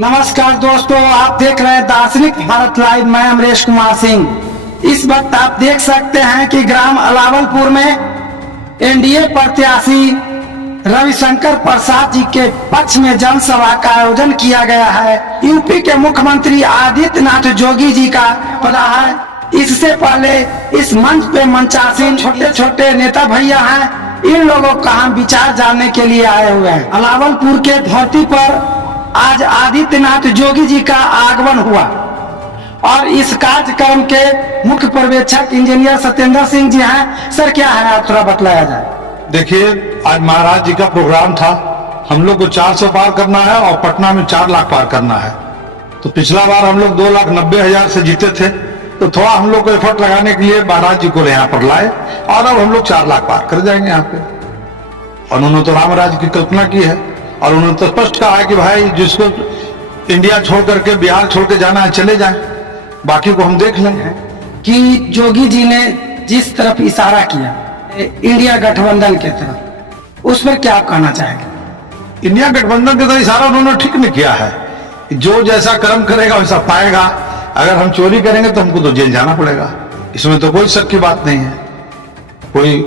नमस्कार दोस्तों, आप देख रहे हैं दार्शनिक भारत लाइव। मैं अमरेश कुमार सिंह। इस वक्त आप देख सकते हैं कि ग्राम अलावलपुर में एनडीए प्रत्याशी रविशंकर प्रसाद जी के पक्ष में जनसभा का आयोजन किया गया है। यूपी के मुख्यमंत्री आदित्यनाथ जोगी जी का पता है। इससे पहले इस मंच पे मंचासीन छोटे छोटे नेता भैया हैं। इन लोगों का हम विचार जानने के लिए आए हुए हैं। अलावलपुर के धरती पर आज आदित्यनाथ जोगी जी का आगमन हुआ और इस कार्यक्रम के मुख्य पर्यवेक्षक इंजीनियर सत्येंद्र सिंह जी हैं। सर, क्या है, आप थोड़ा बतलाया जाए। देखिए, आज महाराज जी का प्रोग्राम था। हम लोग को 400 पार करना है और पटना में 4 लाख पार करना है। तो पिछला बार हम लोग 2,90,000 से जीते थे, तो थोड़ा हम लोग को एफर्ट लगाने के लिए महाराज जी को यहाँ पर लाए और अब हम लोग 4 लाख पार कर जाएंगे यहाँ पे। और उन्होंने तो राम राज्य की कल्पना की है और उन्होंने तो स्पष्ट कहा है कि भाई जिसको इंडिया छोड़ करके बिहार छोड़ के जाना है चले जाए, बाकी को हम देख लेंगे। कि जोगी जी ने जिस तरफ इशारा किया इंडिया गठबंधन के तरफ, उस पर क्या आप कहना चाहेंगे? इंडिया गठबंधन के तरफ इशारा उन्होंने ठीक नहीं किया है। जो जैसा कर्म करेगा वैसा पाएगा। अगर हम चोरी करेंगे तो हमको तो जेल जाना पड़ेगा, इसमें तो कोई शक की बात नहीं है। कोई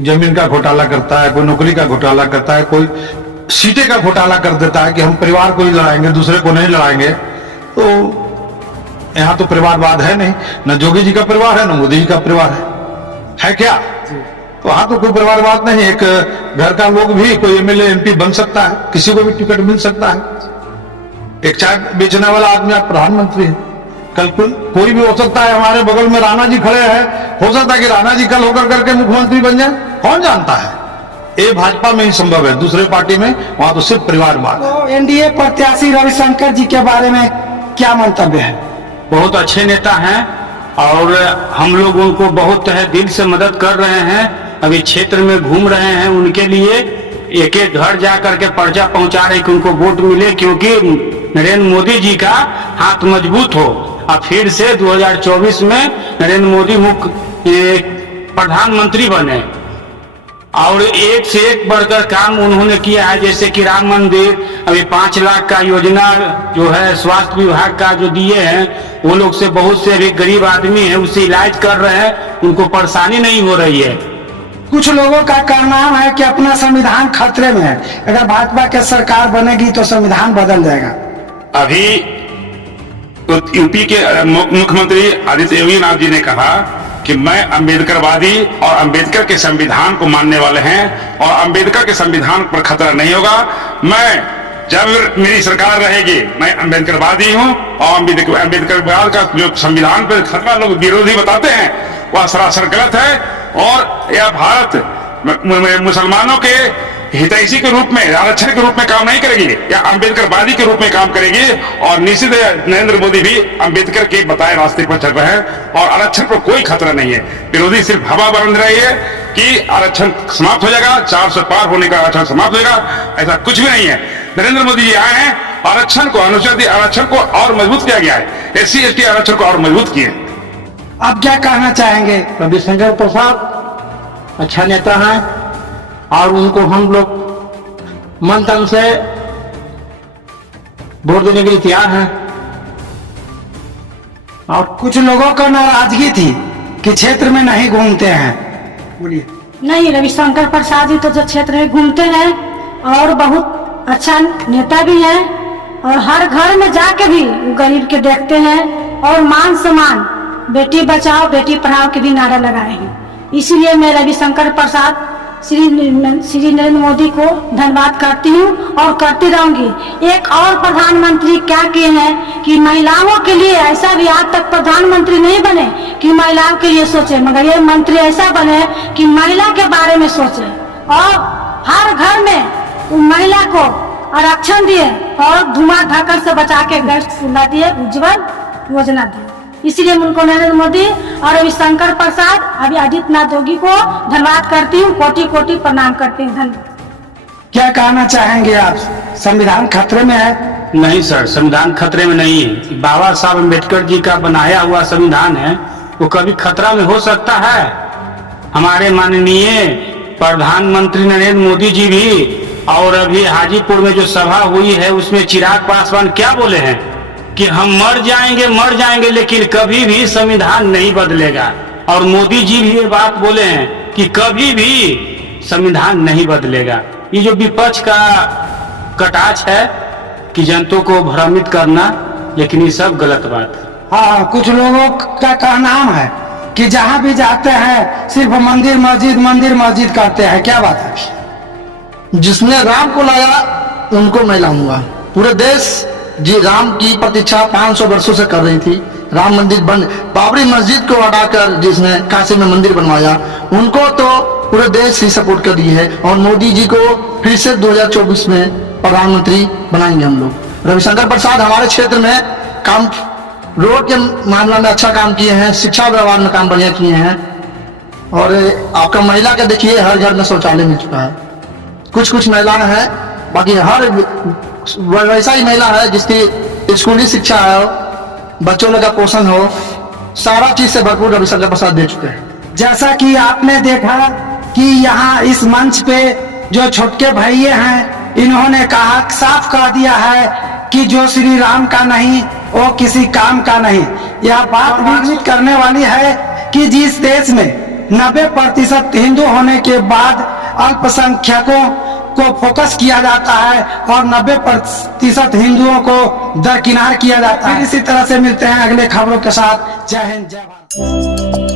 जमीन का घोटाला करता है, कोई नौकरी का घोटाला करता है, कोई सीटें का घोटाला कर देता है कि हम परिवार को ही लड़ाएंगे, दूसरे को नहीं लड़ाएंगे। तो यहाँ तो परिवारवाद है नहीं, न जोगी जी का परिवार है न मोदी जी का परिवार है क्या? तो वहां तो कोई परिवारवाद नहीं। एक घर का लोग भी कोई एमएलए एमपी बन सकता है, किसी को भी टिकट मिल सकता है। एक चाय बेचने वाला आदमी आज प्रधानमंत्री है, कल कोई भी हो सकता है। हमारे बगल में राणा जी खड़े हैं, हो सकता है कि राणा जी कल होकर करके मुख्यमंत्री बन जाए, कौन जानता है। ये भाजपा में ही संभव है, दूसरे पार्टी में वहां तो सिर्फ परिवारवाद। तो एनडीए प्रत्याशी रविशंकर जी के बारे में क्या मंतव्य है? बहुत अच्छे नेता हैं और हम लोग उनको बहुत तहे दिल से मदद कर रहे हैं। अभी क्षेत्र में घूम रहे हैं, उनके लिए एक एक घर जा करके पर्चा पहुंचा रहे कि उनको वोट मिले, क्योंकि नरेंद्र मोदी जी का हाथ मजबूत हो और फिर से 2024 में नरेंद्र मोदी मुख्य प्रधानमंत्री बने। और एक से एक बढ़कर काम उन्होंने किया है, जैसे कि राम मंदिर, अभी 5 लाख का योजना जो है स्वास्थ्य विभाग का जो दिए हैं, वो लोग से बहुत से अभी गरीब आदमी है उससे इलाज कर रहे हैं, उनको परेशानी नहीं हो रही है। कुछ लोगों का कहना है कि अपना संविधान खतरे में है, अगर भाजपा की सरकार बनेगी तो संविधान बदल जाएगा। अभी तो यूपी के मुख्यमंत्री आदित्य योगी नाथ जी ने कहा कि मैं अम्बेडकरवादी और अम्बेडकर के संविधान को मानने वाले हैं और अम्बेडकर के संविधान पर खतरा नहीं होगा। मैं जब मेरी सरकार रहेगी, मैं अम्बेडकरवादी हूं और अम्बेडकरवाद का जो संविधान पर खतरा लोग विरोधी बताते हैं वह सरासर गलत है। और यह भारत मुसलमानों के हितैषी के रूप में, आरक्षण के रूप में काम नहीं करेगी, या अम्बेडकरवादी के रूप में काम करेगी। और निश्चित नरेंद्र मोदी भी अम्बेडकर के बताए रास्ते पर चल रहे हैं और आरक्षण पर कोई खतरा नहीं है। विरोधी सिर्फ हवा बन रही है कि आरक्षण समाप्त हो जाएगा, 400 पार होने का आरक्षण समाप्त होगा, ऐसा कुछ भी नहीं है। नरेंद्र मोदी जी आए हैं, आरक्षण को, अनुसूचित आरक्षण को और मजबूत किया गया है, SC ST आरक्षण को और मजबूत किए। आप क्या कहना चाहेंगे? रविशंकर प्रसाद अच्छा नेता है और उनको हम लोग मन तन से वोट देने के लिए तैयार हैं। और कुछ लोगों को नाराजगी थी कि क्षेत्र में नहीं घूमते हैं, बोलिए। नहीं, रविशंकर प्रसाद जी तो जो क्षेत्र में घूमते हैं और बहुत अच्छा नेता भी है और हर घर में जाके भी गरीब के देखते हैं और मान सम्मान, बेटी बचाओ बेटी पढ़ाओ के भी नारा लगाए हैं। इसीलिए मैं रविशंकर प्रसाद श्री नरेंद्र मोदी को धन्यवाद करती हूँ और करती रहूंगी। एक और प्रधानमंत्री क्या किए हैं कि महिलाओं के लिए, ऐसा भी आज तक प्रधानमंत्री नहीं बने कि महिलाओं के लिए सोचे, मगर ये मंत्री ऐसा बने कि महिला के बारे में सोचे और हर घर में महिला को आरक्षण दिए और धुआं धक्कर से बचा के गैस चूल्हा दिए, उज्जवल योजना दिए। इसलिए उनको नरेंद्र मोदी और रविशंकर प्रसाद, अभी आदित्यनाथ जोगी को धन्यवाद करती हूँ, कोटि कोटि प्रणाम करती हूँ। धन्यवाद। क्या कहना चाहेंगे आप? संविधान खतरे में है? नहीं सर, संविधान खतरे में नहीं है। बाबा साहब अम्बेडकर जी का बनाया हुआ संविधान है, वो कभी खतरा में हो सकता है? हमारे माननीय प्रधानमंत्री नरेंद्र मोदी जी भी और अभी हाजीपुर में जो सभा हुई है उसमें चिराग पासवान क्या बोले हैं कि हम मर जाएंगे लेकिन कभी भी संविधान नहीं बदलेगा। और मोदी जी भी ये बात बोले हैं कि कभी भी संविधान नहीं बदलेगा। ये जो विपक्ष का कटाक्ष है कि जनता को भ्रमित करना, लेकिन ये सब गलत बात है। हाँ, कुछ लोगों का कहना है कि जहाँ भी जाते हैं सिर्फ मंदिर मस्जिद करते हैं। क्या बात है? जिसने राम को लाया उनको मैं लाऊंगा। पूरे देश जी राम की प्रतीक्षा 500 वर्षों से कर रही थी। राम मंदिर बन, बाबरी मस्जिद को हटाकर जिसने काशी में मंदिर बनवाया, उनको तो पूरे देश ही सपोर्ट कर रही है। और मोदी जी को फिर से 2024 में प्रधानमंत्री बनाएंगे हम लोग। रविशंकर प्रसाद हमारे क्षेत्र में काम, रोड के मामला में अच्छा काम किए हैं, शिक्षा व्यवहार में काम बढ़िया किए हैं। और आपका महिला का देखिए, हर घर में शौचालय मिल चुका है। कुछ महिलाएं हैं, बाकी हर वैसा ही महिला है जिसकी स्कूली शिक्षा हो, बच्चों का पोषण हो, सारा चीज से भरपूर रविशंकर प्रसाद दे चुके हैं। जैसा कि आपने देखा कि यहाँ इस मंच पे जो छोटके भैया हैं, इन्होंने कहा, साफ कह दिया है कि जो श्री राम का नहीं वो किसी काम का नहीं। यह बात विदित करने वाली है कि जिस देश में 90% हिंदू होने के बाद अल्पसंख्यकों को फोकस किया जाता है और 90% हिंदुओं को दरकिनार किया जाता है। इसी तरह से मिलते हैं अगले खबरों के साथ। जय हिंद, जय भारत।